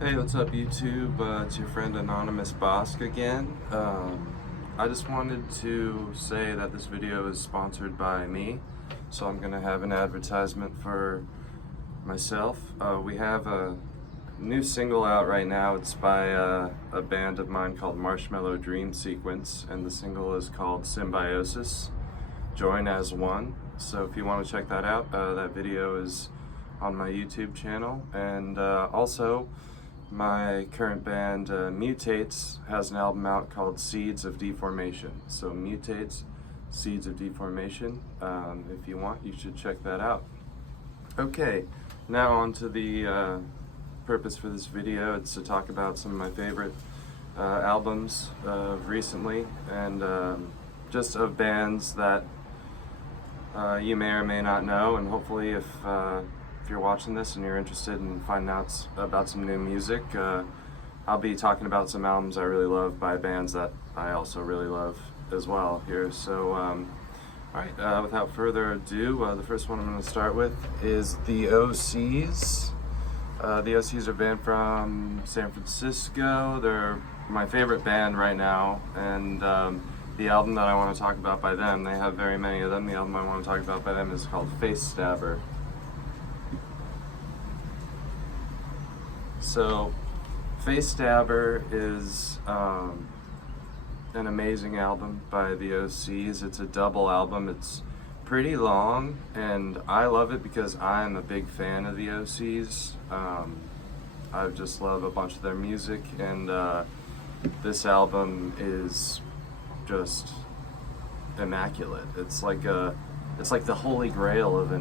Hey, what's up YouTube? It's your friend Anonymous Bosk again. I just wanted to say that this video is sponsored by me, so I'm gonna have an advertisement for myself. We have a new single out right now. It's by a band of mine called Marshmallow Dream Sequence, and the single is called Symbiosis, Join as One. So if you want to check that out, that video is on my YouTube channel. And also, my current band, Mutates, has an album out called Seeds of Deformation. So Mutates, Seeds of Deformation. If you want, you should check that out. Okay, now on to the purpose for this video. It's to talk about some of my favorite albums recently, and just of bands that you may or may not know, and hopefully if you're watching this and you're interested in finding out about some new music, I'll be talking about some albums I really love by bands that I also really love as well here. So, alright, without further ado, the first one I'm going to start with is the Osees. The Osees are a band from San Francisco. They're my favorite band right now, and the album that I want to talk about by them, they have very many of them. The album I want to talk about by them is called Face Stabber. So, Face Stabber is an amazing album by the Osees. It's a double album. It's pretty long, and I love it because I'm a big fan of the Osees. I just love a bunch of their music, and this album is just immaculate. It's like the holy grail of the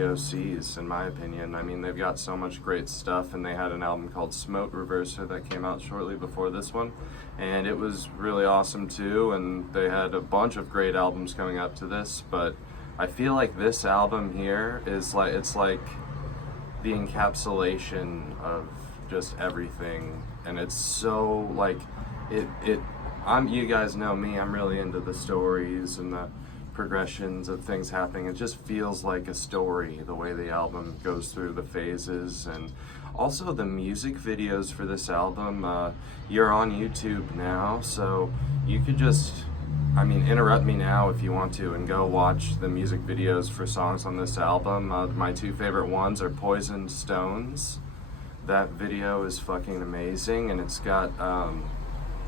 Osees, in my opinion. I mean, they've got so much great stuff, and they had an album called Smote Reverser that came out shortly before this one, and it was really awesome too. And they had a bunch of great albums coming up to this, but I feel like this album here is it's like the encapsulation of just everything, and it's so like you guys know me, I'm really into the stories and the progressions of things happening. It just feels like a story, the way the album goes through the phases. And also the music videos for this album, you're on YouTube now, so you could just, interrupt me now if you want to and go watch the music videos for songs on this album. My two favorite ones are Poisoned Stones. That video is fucking amazing, and it's got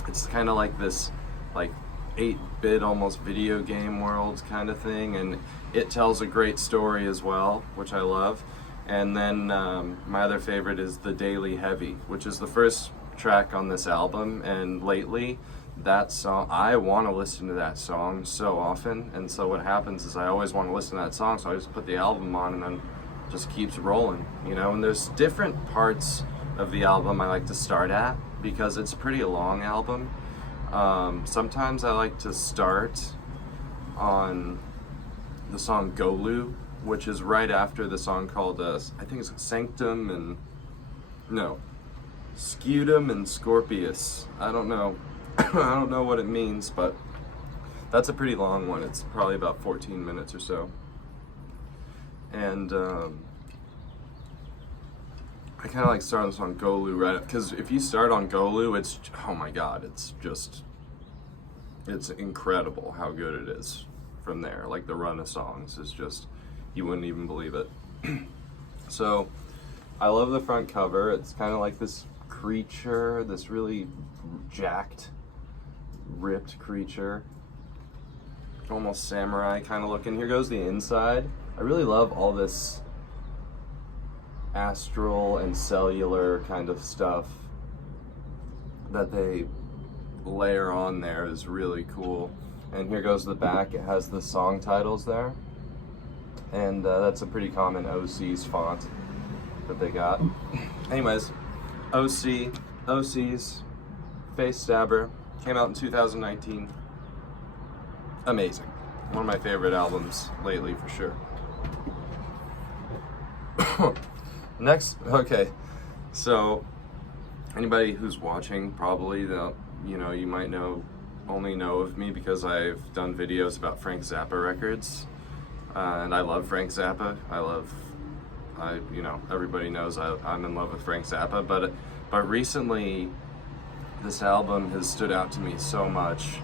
it's kind of like this 8-bit almost video game world kind of thing, and it tells a great story as well, which I love. And then my other favorite is The Daily Heavy, which is the first track on this album, and lately that song, I want to listen to that song so often, and so what happens is I always want to listen to that song, so I just put the album on and then it just keeps rolling, and there's different parts of the album I like to start at because it's a pretty long album. Sometimes I like to start on the song Golu, which is right after the song called, I think it's Scutum and Scorpius. I don't know. I don't know what it means, but that's a pretty long one. It's probably about 14 minutes or so. And I kind of like starting this on Golu right up, because if you start on Golu, it's, oh my god, it's incredible how good it is from there. Like, the run of songs is just, you wouldn't even believe it. So, I love the front cover. It's kind of like this creature, this really jacked, ripped creature. Almost samurai kind of looking. Here goes the inside. I really love all this astral and cellular kind of stuff that they layer on there is really cool. And here goes the back. It has the song titles there, and that's a pretty common Osees font that they got. Anyways, Osees, Face Stabber, came out in 2019. Amazing. One of my favorite albums lately for sure. Next, okay, so anybody who's watching, probably, you might only know of me because I've done videos about Frank Zappa records, and I love Frank Zappa. I love everybody knows I'm in love with Frank Zappa, but recently this album has stood out to me so much,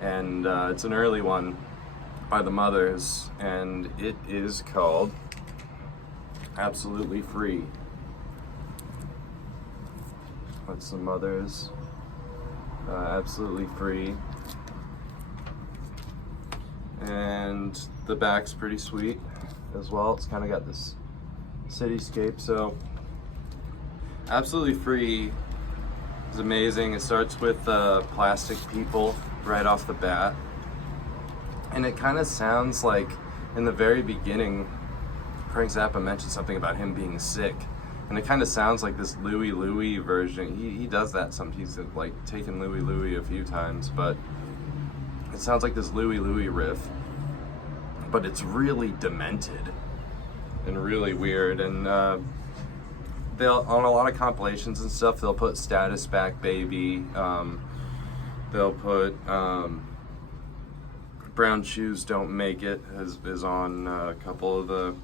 and it's an early one by the Mothers, and it is called Absolutely Free. That's the Mothers, Absolutely Free. And the back's pretty sweet as well. It's kind of got this cityscape. So Absolutely Free is amazing. It starts with Plastic People right off the bat, and it kind of sounds like in the very beginning Frank Zappa mentioned something about him being sick, and it kind of sounds like this Louie Louie version. He does that sometimes. He's like taken Louie Louie a few times, but it sounds like this Louie Louie riff, but it's really demented and really weird. And they'll, on a lot of compilations and stuff, they'll put Status Back Baby, they'll put Brown Shoes Don't Make It is on a couple of the,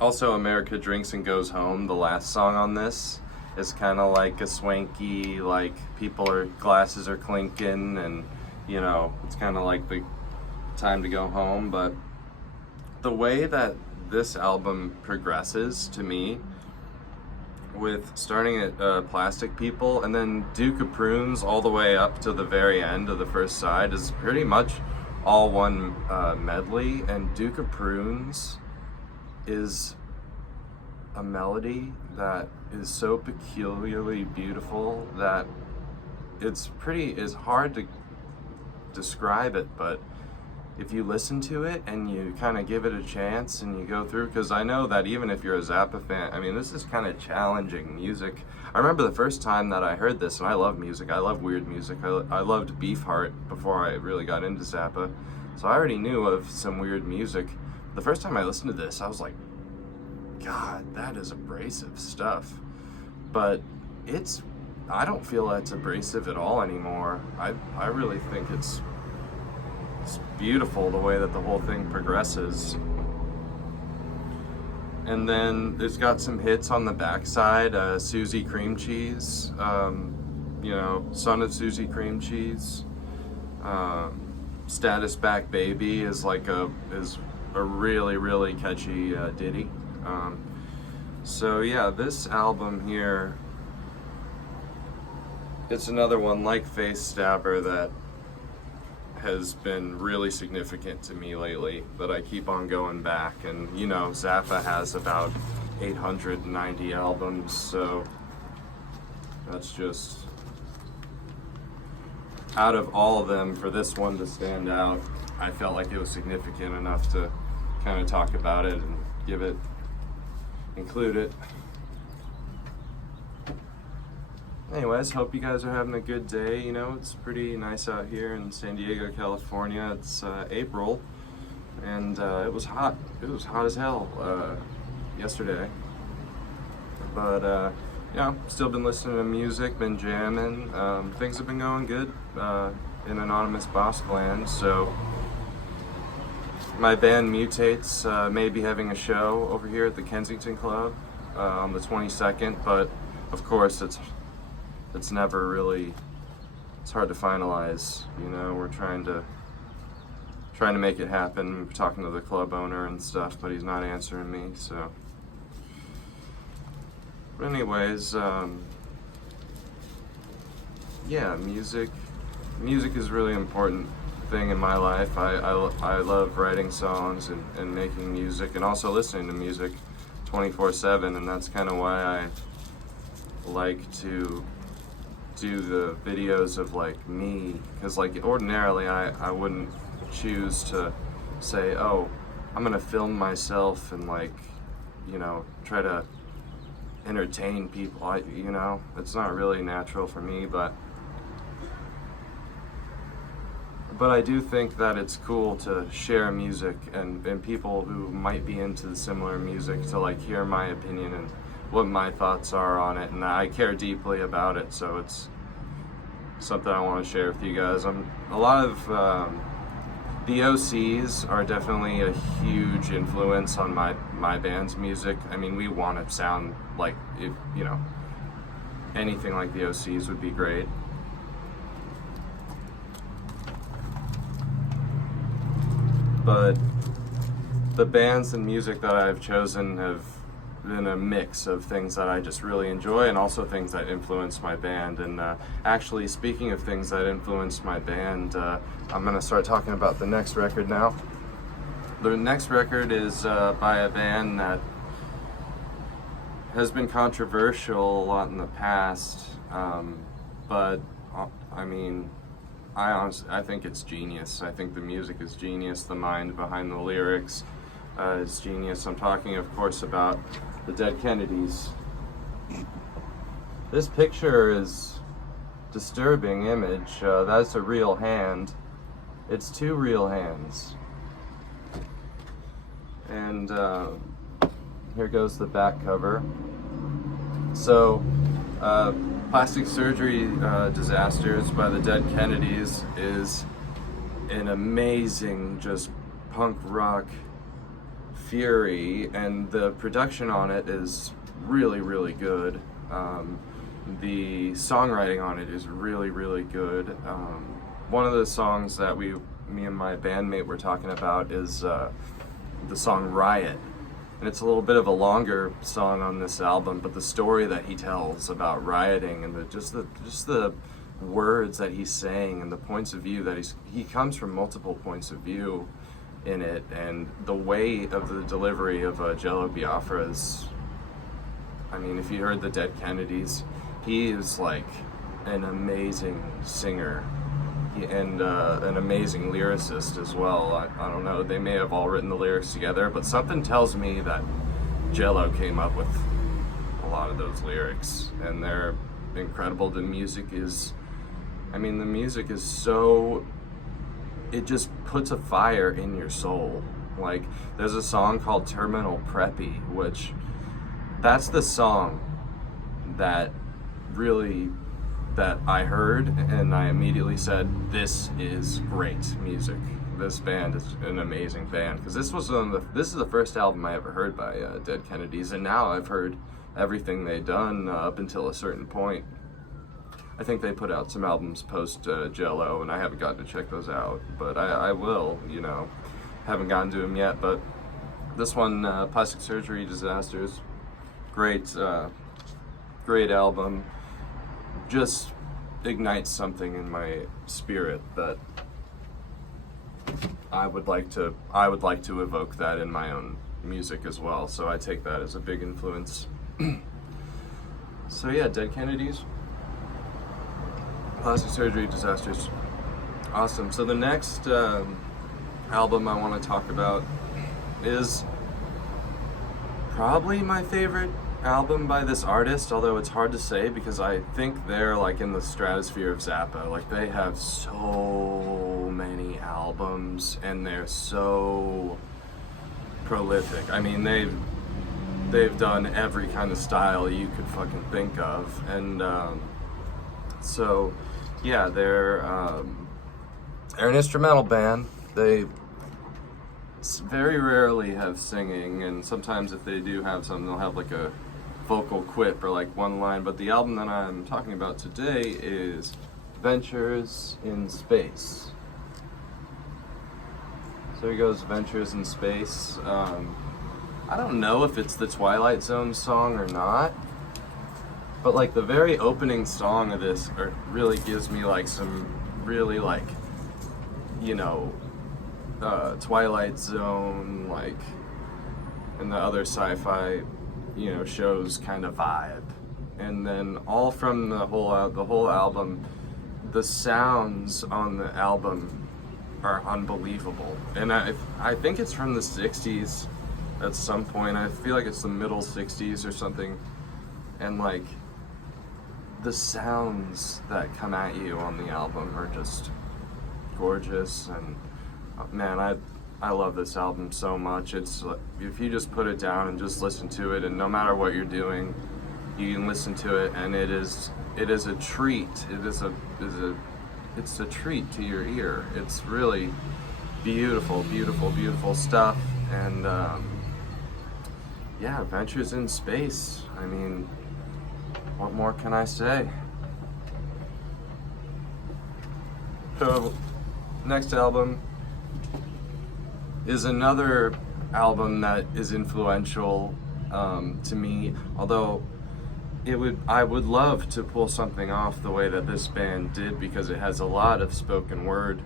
also America Drinks and Goes Home, the last song on this, is kind of like a swanky, like glasses are clinking, and it's kind of like the time to go home. But the way that this album progresses to me, with starting at Plastic People and then Duke of Prunes all the way up to the very end of the first side, is pretty much all one medley. And Duke of Prunes is a melody that is so peculiarly beautiful that it's hard to describe it, but if you listen to it and you kind of give it a chance and you go through, because I know that even if you're a Zappa fan, I mean, this is kind of challenging music. I remember the first time that I heard this, and I love music, I love weird music, I loved Beefheart before I really got into Zappa, so I already knew of some weird music. The first time I listened to this, I was like, God, that is abrasive stuff. But I don't feel it's abrasive at all anymore. I really think it's beautiful the way that the whole thing progresses. And then it's got some hits on the backside. Susie Cream Cheese, Son of Susie Cream Cheese. Status Back Baby is a really, really catchy ditty. So yeah, this album here, it's another one like Face Stabber that has been really significant to me lately, that I keep on going back. And Zappa has about 890 albums, so that's just, out of all of them, for this one to stand out, I felt like it was significant enough to kind of talk about it and include it. Anyways, hope you guys are having a good day. It's pretty nice out here in San Diego, California. It's April, and it was hot. It was hot as hell yesterday. But, still been listening to music, been jamming. Things have been going good in Anonymous Boss Land. So my band Mutates may be having a show over here at the Kensington Club on the 22nd, but of course it's never really, it's hard to finalize. We're trying to make it happen. We're talking to the club owner and stuff, but he's not answering me. So, but anyways, yeah, music is a really important thing in my life. I love writing songs and making music, and also listening to music 24/7, and that's kind of why I like to do the videos of me, because ordinarily I wouldn't choose to say, oh, I'm gonna film myself and try to entertain people. It's not really natural for me, but I do think that it's cool to share music and people who might be into similar music to hear my opinion and what my thoughts are on it, and I care deeply about it, so it's something I want to share with you guys. A lot of The Osees are definitely a huge influence on my band's music. I mean, we want to sound like, if you know, anything like the Osees would be great. But the bands and music that I've chosen have been a mix of things that I just really enjoy and also things that influence my band. And actually, speaking of things that influence my band, I'm going to start talking about the next record now. The next record is by a band that has been controversial a lot in the past, but I mean, I think it's genius. I think the music is genius. The mind behind the lyrics is genius. I'm talking, of course, about the Dead Kennedys. This picture is disturbing image. That's a real hand. It's two real hands. And here goes the back cover. So, Plastic Surgery Disasters by the Dead Kennedys is an amazing, just punk rock fury, and the production on it is really, really good. The songwriting on it is really, really good. One of the songs that me and my bandmate were talking about is the song Riot. And it's a little bit of a longer song on this album, but the story that he tells about rioting and just the words that he's saying and the points of view that he comes from multiple points of view in it, and the weight of the delivery of Jello Biafra is, I mean, if you heard the Dead Kennedys, he is like an amazing singer and an amazing lyricist as well. I don't know, they may have all written the lyrics together, but something tells me that Jello came up with a lot of those lyrics, and they're incredible. The music is so, it just puts a fire in your soul. Like, there's a song called Terminal Preppy, which that's the song that I heard, and I immediately said, this is great music. This band is an amazing band, because this is the first album I ever heard by Dead Kennedys, and now I've heard everything they've done up until a certain point. I think they put out some albums post Jello, and I haven't gotten to check those out, but I will, you know. Haven't gotten to them yet, but this one, Plastic Surgery Disasters, great album. Just ignites something in my spirit that I would like to evoke that in my own music as well. So I take that as a big influence. So yeah, Dead Kennedys, Plastic Surgery Disasters, awesome. So the next album I want to talk about is probably my favorite album by this artist, although it's hard to say because I think they're like in the stratosphere of Zappa. Like, they have so many albums and they're so prolific. I mean, they've done every kind of style you could fucking think of, and so yeah, they're an instrumental band. They very rarely have singing, and sometimes if they do have some, they'll have like a vocal quip or like one line. But the album that I'm talking about today is Ventures in Space. So here goes Ventures in Space. I don't know if it's the Twilight Zone song or not, but like the very opening song of this really gives me like some really like, you know, Twilight Zone, like, and the other sci-fi, you know, shows kind of vibe. And then all from the whole album, the sounds on the album are unbelievable. And I think it's from the 60s at some point. I feel like it's the middle 60s or something. And like, the sounds that come at you on the album are just gorgeous. And man, I love this album so much. It's like, if you just put it down and just listen to it, and no matter what you're doing, you can listen to it, and it is a treat. It's a treat to your ear. It's really beautiful, beautiful, beautiful stuff. And yeah, Adventures in Space. I mean, what more can I say? So, next album is another album that is influential to me, although I would love to pull something off the way that this band did, because it has a lot of spoken word,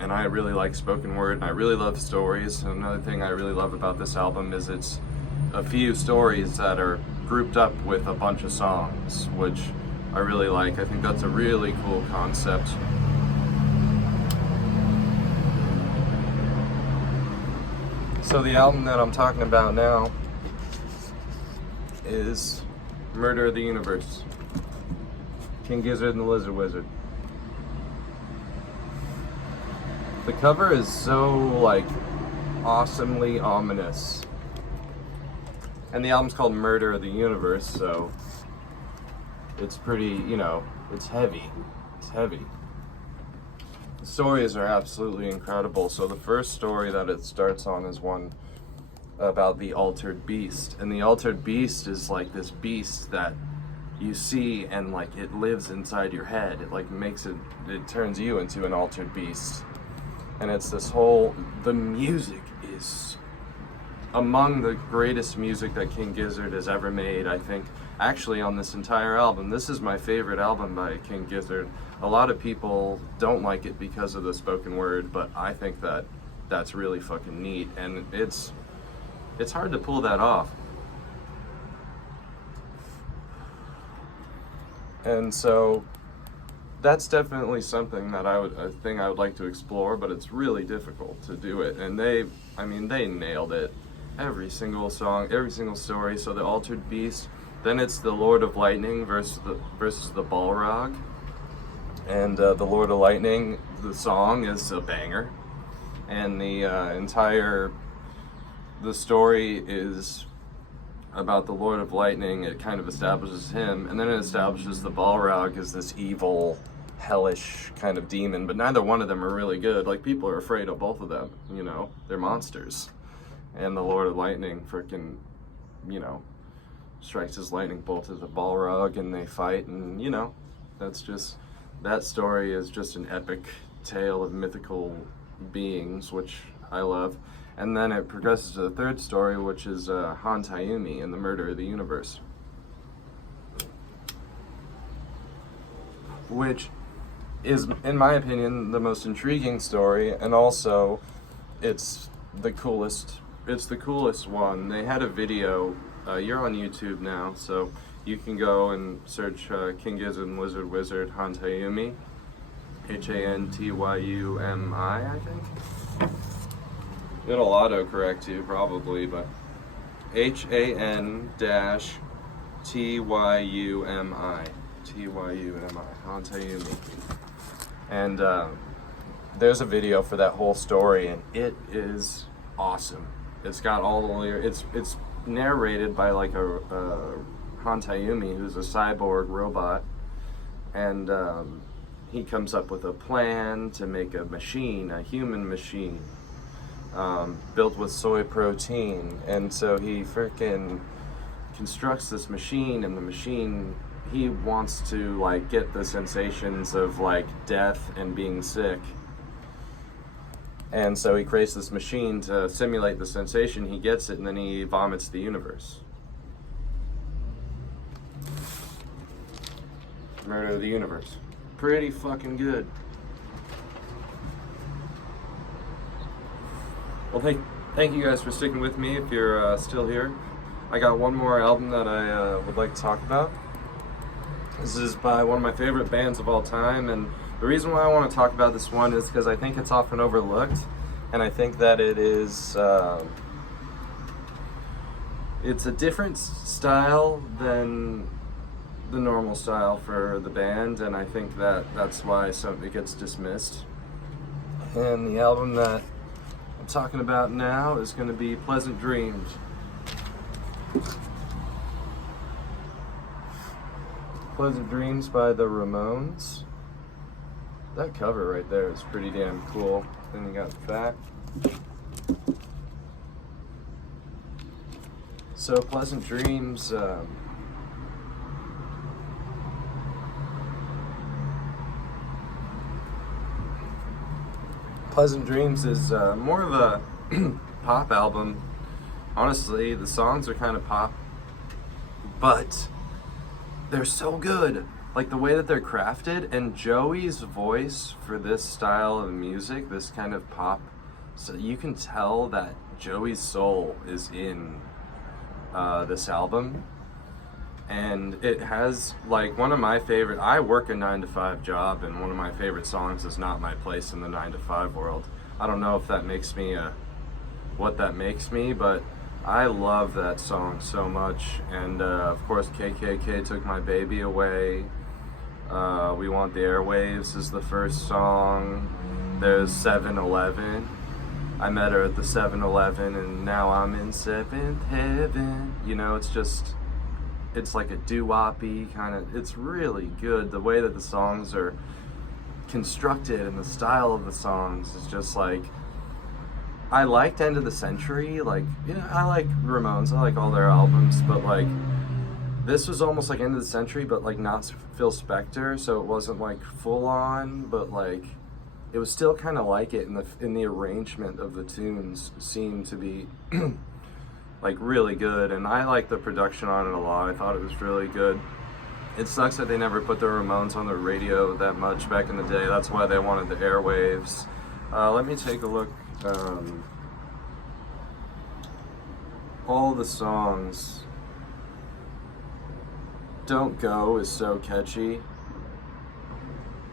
and I really like spoken word, and I really love stories. And another thing I really love about this album is it's a few stories that are grouped up with a bunch of songs, which I really like. I think that's a really cool concept. So the album that I'm talking about now is Murder of the Universe, King Gizzard and the Lizard Wizard. The cover is so, like, awesomely ominous. And the album's called Murder of the Universe, so it's pretty, you know, it's heavy. It's heavy. The stories are absolutely incredible. So the first story that it starts on is one about the altered beast. And the altered beast is like this beast that you see, and like it lives inside your head. It like it turns you into an altered beast. And it's this whole, the music is among the greatest music that King Gizzard has ever made, I think. Actually, on this entire album, this is my favorite album by King Gizzard. A lot of people don't like it because of the spoken word, but I think that that's really fucking neat, and it's hard to pull that off. And so that's definitely something that I would like to explore, but it's really difficult to do it. And they nailed it. Every single song, every single story. So the Altered Beast, then it's the Lord of Lightning versus the Balrog. And the Lord of Lightning, the song is a banger. And the story is about the Lord of Lightning. It kind of establishes him, and then it establishes the Balrog as this evil, hellish kind of demon, but neither one of them are really good. Like, people are afraid of both of them, you know? They're monsters. And the Lord of Lightning frickin', you know, strikes his lightning bolt at the Balrog, and they fight, and, you know, that story is just an epic tale of mythical beings, which I love. And then it progresses to the third story, which is Hantayumi and the Murder of the Universe, which is, in my opinion, the most intriguing story, and also it's the coolest one. They had a video. You're on YouTube now, so you can go and search King Gizzard and Lizard Wizard Hantayumi, Hantyumi, I think. It'll autocorrect you probably, but HAN-TYUMI, Hantayumi. And there's a video for that whole story, and it is awesome. It's got all the layers. It's narrated by like a Hantayumi, who's a cyborg robot, and he comes up with a plan to make a machine, a human machine, built with soy protein. And so he freaking constructs this machine, and the machine, he wants to like get the sensations of like death and being sick. And so he creates this machine to simulate the sensation. He gets it, and then he vomits the universe. Murder of the Universe. Pretty fucking good. Well, thank you guys for sticking with me if you're still here. I got one more album that I would like to talk about. This is by one of my favorite bands of all time, and the reason why I want to talk about this one is because I think it's often overlooked, and I think that it is, it's a different style than the normal style for the band, and I think that that's why it gets dismissed. And the album that I'm talking about now is going to be Pleasant Dreams. Pleasant Dreams by the Ramones. that cover right there is pretty damn cool. Then you got the back. So Pleasant Dreams, Pleasant Dreams is more of a pop album. Honestly, the songs are kind of pop, but they're so good. Like the way that they're crafted, and Joey's voice for this style of music, this kind of pop, so you can tell that Joey's soul is in this album. And it has like one of my favorite, I work a 9-to-5 job, and one of my favorite songs is Not My Place in the 9-to-5 World. I don't know if that makes me what that makes me, but I love that song so much. And of course KKK Took My Baby Away. We Want the Airwaves is the first song. There's 7-Eleven. I met her at the 7-Eleven and now I'm in 7th heaven. You know, it's like a doo-woppy kind of, it's really good. The way that the songs are constructed and the style of the songs is just like, I liked End of the Century, like, you know, I like Ramones, I like all their albums, but like, this was almost like End of the Century, but like not Phil Spector, so it wasn't like full on, but like, it was still kind of like it, in the arrangement of the tunes seemed to be like really good, and I like the production on it a lot. I thought it was really good. It sucks that they never put the Ramones on the radio that much back in the day. That's why they wanted the airwaves. Let me take a look. All the songs. Don't Go is so catchy.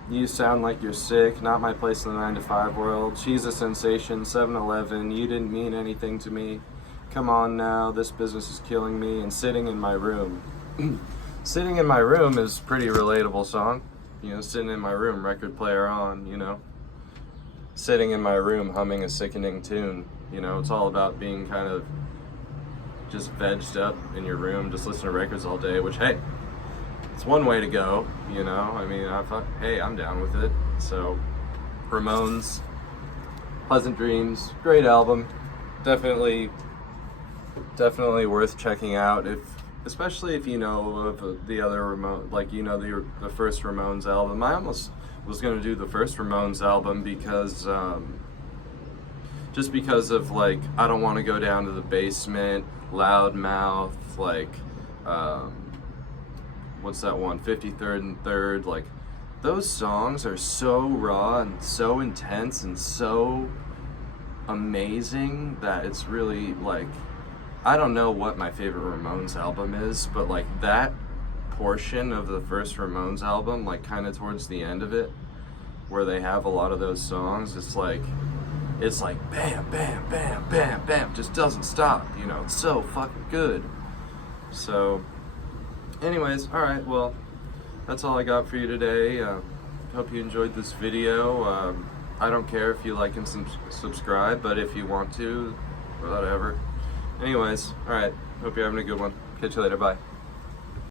You Sound Like You're Sick, Not My Place in the 9-to-5 World, She's a Sensation, 7-Eleven, You Didn't Mean Anything to Me, Come On Now, This Business Is Killing Me, and Sitting in My Room. Sitting in My Room is a pretty relatable song. You know, sitting in my room, record player on, you know. Sitting in my room, humming a sickening tune. You know, it's all about being kind of just vegged up in your room, just listening to records all day, which, hey, it's one way to go, you know. I mean, hey, I'm down with it. So, Ramones, Pleasant Dreams, great album. Definitely worth checking out, especially if you know of the other Ramones, like, you know, the first Ramones album. I almost was going to do the first Ramones album because, just because of, like, I Don't Want to Go Down to the Basement, Loudmouth, like, what's that one, 53rd and 3rd, like, those songs are so raw and so intense and so amazing that it's really, like, I don't know what my favorite Ramones album is, but like that portion of the first Ramones album, like kind of towards the end of it, where they have a lot of those songs, it's like bam, bam, bam, bam, bam, just doesn't stop, you know, it's so fucking good. So, anyways, alright, well, that's all I got for you today. Hope you enjoyed this video. I don't care if you like and subscribe, but if you want to, whatever. Anyways, alright, hope you're having a good one. Catch you later, bye.